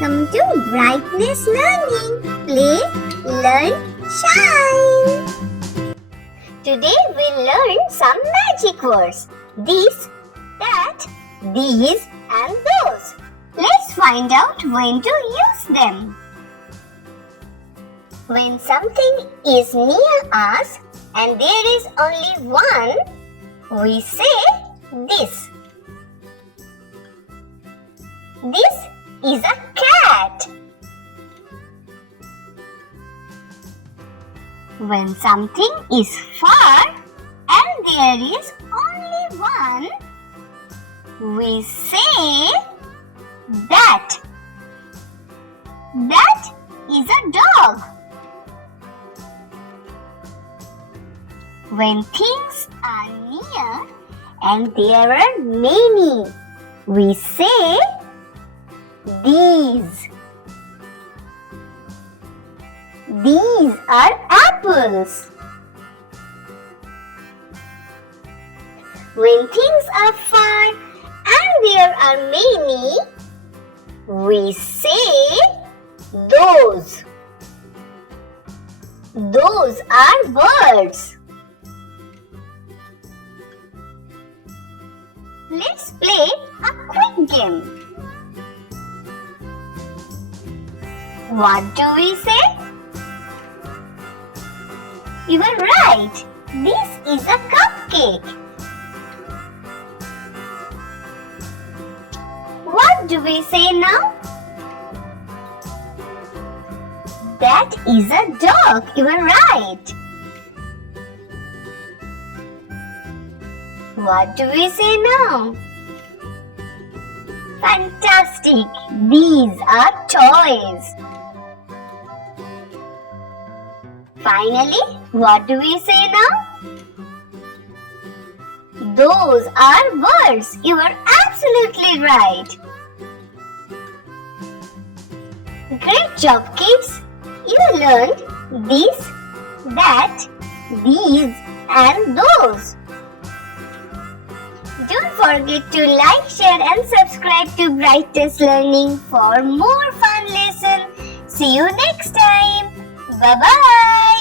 welcome to BrightNest Learning. Play, learn, shine. Today we'll learn some magic words. This, that, these and those. Let's find out when to use them. When something is near us and there is only one, we say this. This is a cat. When something is far and there is only one, we say that. That is a dog. When things are near and there are many, we say these. These are apples. When things are far and there are many, we say those. Those are birds. Let's play a quick game. What do we say? You are right. This is a cupcake. What do we say now? That is a dog. You are right. What do we say now? Fantastic! These are toys. Finally, what do we say now? Those are birds. You are absolutely right. Great job, kids. You learned this, that, these and those. Don't forget to like, share and subscribe to BrightNest Learning for more fun lessons. See you next time. Bye-bye.